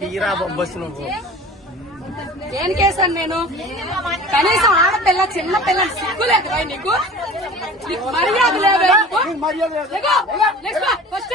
తీరా నువ్వు ఏం కేసాను నేను? కనీసం ఆడపిల్ల చిన్న పిల్ల సిగ్గు లేదు భయ్ నీకు? నీకు మర్యాద లేదు ఫస్ట్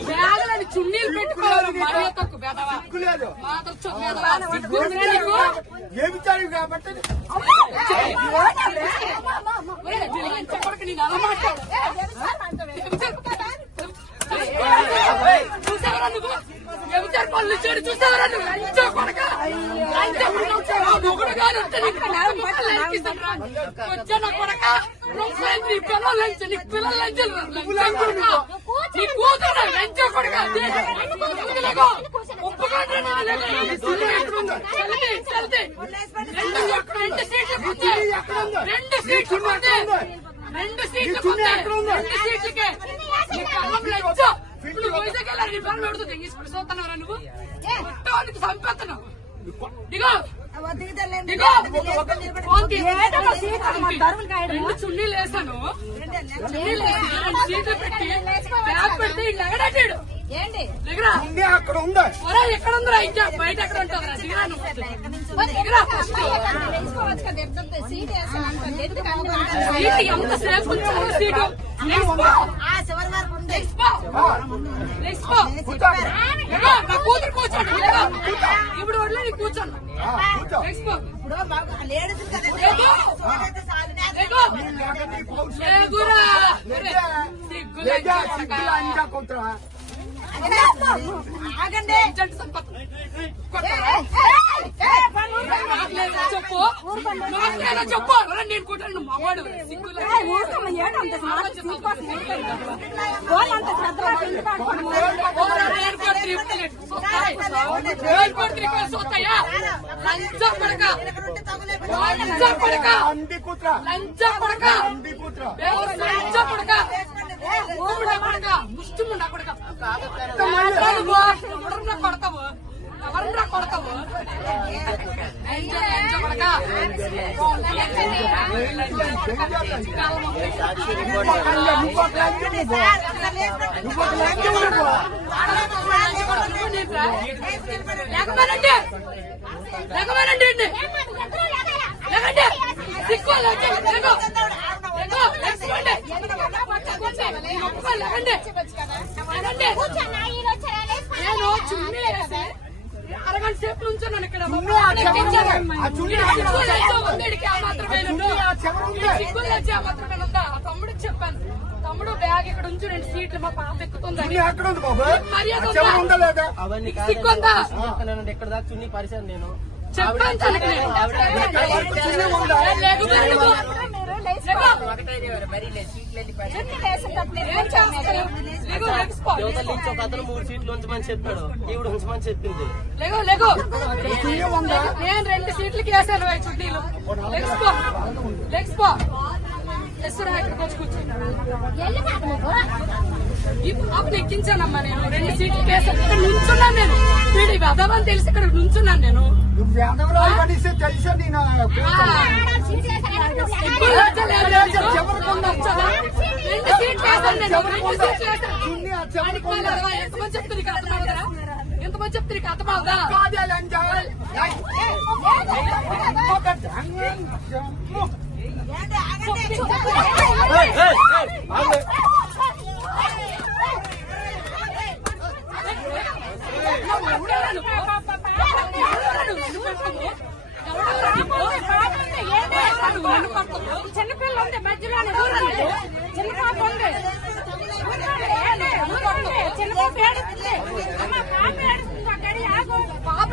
బ్యాగులని చున్నీలు పెట్టుకోవాలి మర్యాద తక్కువ బెదవా మాతో చూ- బెదవా. సిగ్గు ఉందా నీకు ఏమిచ్చారు కాబట్టి ఒరే, జిలిగించ కొడుకు నేను అలా మాట్లాడు. చూసావరా నువ్వు ఎవరు పనులు చూడు చూసావరా నువ్వు లంచో కొడక నేల మొక్కలు లంకిస్తానురా. వచ్చా కొడక పిల్లలు లంచ పిల్లలు లంచం రెండు సీట్లు రెండు సీట్లు రెండు సీట్లు సీట్లకే. నీ కళ్ళం లంచ ఇప్పుడు వైజాగ్ వెళ్ళారు నీ పనులు అడుగుతుంది. తీసుకుని చూస్తున్నారా నువ్వు? మొత్తానికి చంపేస్తున్నావు. దిగో దిగో చున్నీలు వేసాను ఏంటి ఉంది అక్కడ ఉంది ఎక్కడ ఉందిరా ఇంకా బయట ఎక్కడ ఉంటుందిరా దిగరా నువ్వు దిగరా ఫస్ట్ తెలుసుకోవచ్చు కదా ఎంత సీట్ సీటు కూతురు కూర్చోండి. ఇప్పుడు వదిలే నీ కూర్చోండి లేడీస్ కదా లేకు. సీట్ చాలు. లేకు. లేక నీ చెప్పు. చెప్పు. నేను కూర్చొని నువ్వు మగవాడు. సిగ్గు లేక. ఓరా, నేను కూడా తిరుగుతలేదు. చూస్తాయి. నేను కూడా తిరుగుతలేదు. చూస్తాయా? లంచం కొడక. లంచం కొడక. అంది కూతురా లంచం కొడక. అంది కూతురా దేవుడు లంచం కొడక. ఊపిరి కొడక. ముష్టిముండా కొడక. మాట్లాడుకో. ఎవరన్నా కొడతావు ఎవరన్నా కొడతావు లంచం, లంచం కొడక. నువ్వు ఒక లంచం నువ్వు నువ్వు ఒక లంచం నువ్వు లేకపోయినండి లేకపోయినండి అండి లేకండి సిక్కు లేకో లేకండి లేకండి నేను చున్నీ అరగంట సేపు నుంచున్నాను ఇక్కడ తమ్ముడికి చెప్పాను. తమ్ముడు బ్యాగ్ ఇక్కడ ఉంచు రెండు సీట్లు మా పాప బాబు. మర్యాద ఆ చెవులు ఉందా? లేదా? అవన్నీ నీకు సిగ్గు ఉందా? కాదు ఎక్కడ దాకా చున్నీ పరిచాను నేను. నుంచి ఒక అతను మూడు సీట్లు ఉంచమని చెప్పాడు. ఈవిడ ఉంచమని చెప్పింది. చున్నీ ఉందా నేను రెండు సీట్లకి వేసాను చుట్టీలు లెగ్స్పో లెగ్స్పో ఎస్సురా ఇక్కడికి వచ్చి ఎక్కించానమ్మా నేను. రెండు సీట్లకి వేసాను ఇక్కడ నుంచున్నాను నేను. వీడి వెదవని తెలిసి ఇక్కడ నుంచున్నాను నేను నేను సిగ్గు లజ్జ లేదు. రెండు సీట్లు వేసాను నేను రెండు సీట్లు వేసాను చున్నీ ఆ చెవులు వాడికి మళ్ళీ అరవై. ఎంతమంది చెప్తే నీకు అర్థమవుతుందా ఎంతమంది చెప్తే నీకు అర్థమవుదా కాదే లంచం ఒక లంచం. ఏయ్, ఏయ్, ఏయ్, ఆగు. చిన్నపిల్ల ఉంది మధ్యలో చిన్న పాప ఉంది చిన్న పాప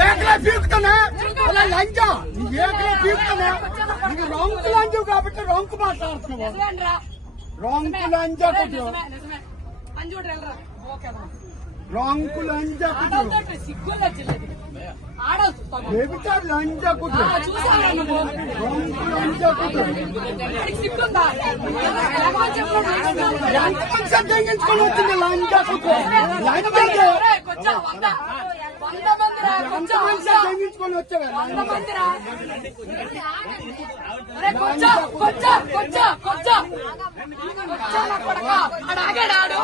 ఏకలే పీకుతానా అలా లంచ ఏకలే పీకుతానా నీకు రాంగ్ లంచవు కాబట్టి రాంగ్ మాట్లాడుతున్నావు రాంగ్ లంచ కొంచెం రంకు లంజ కుటుంబ లంజ కుటుంబ రంకు లంజ కుటుంబం తగ్గించుకొని వచ్చింది లంజ కుటుంబం లంజ తగ్గించుకొని వచ్చావా? కొంచెం కొంచెం కొంచెం కొంచెం.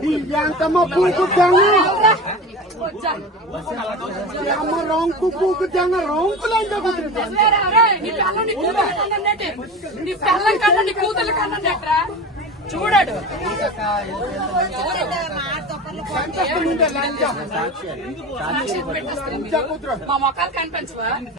దివ్యాంకమ్మ పూకుద్దాము అమ్మ రొంకు పూకుద్దాము రొంకులు అంటే చూడడు మా మొక్కలు కనిపించవా